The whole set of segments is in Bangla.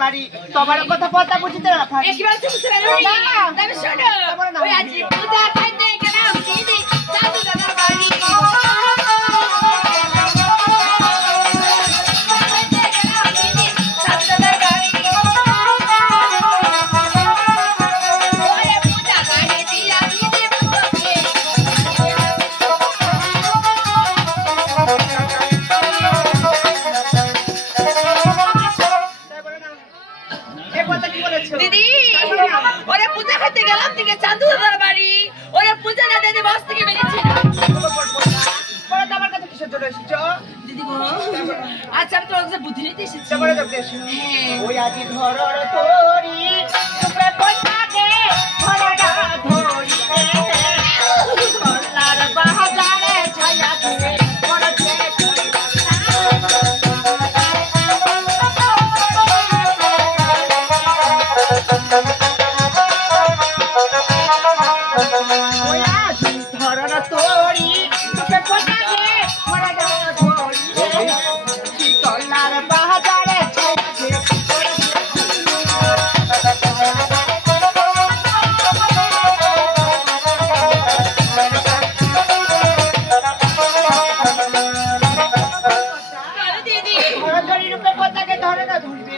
বাড়ি তোমার কথা পতা বুঝতে না থাকে একবার বুঝতে পারো না তবে শোনো ওই আজ পূজা খাইতে গেলাম দিদি দাদু দাদার বাড়ি দিদি ওরে পূজা খেতে গেলাম দিকে চাঁদু দাদার বাড়ি ওরে পূজা না দিদি বাস থেকে বেরিয়েছি না বড় আমার কাছে কিসের জন্য এসেছো দিদি গো আচ্ছা আমি তোর কাছে বুদ্ধি নিতে এসেছি বড় দেখতে এসো ওই আজি ধরর তোরি সুপে পছাকে ধরাডা ধরিতে কল্লার বাহাজারে ছায়া দিয়ে পড়ছে ওই আজি ধরর তোরি সুপে পছাকে ধরাডা ধরিতে কল্লার বাহাজারে ছায়া দিয়ে চলো দিদি ধরাধরি রূপে পতাকে ধরে না ধরবে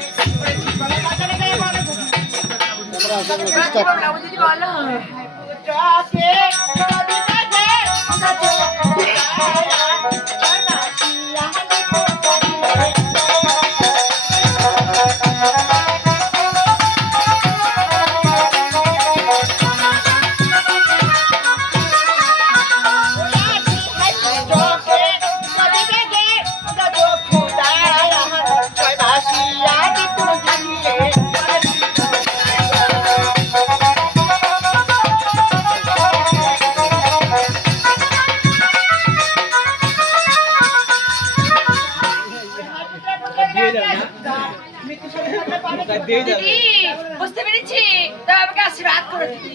বলে বাজারে গিয়ে বলে দিদি বলো চাকে নদীতে যে নাচে নাচিয়া দিদি বুঝতে পেরেছি তবে আমাকে আশীর্বাদ করো দিদি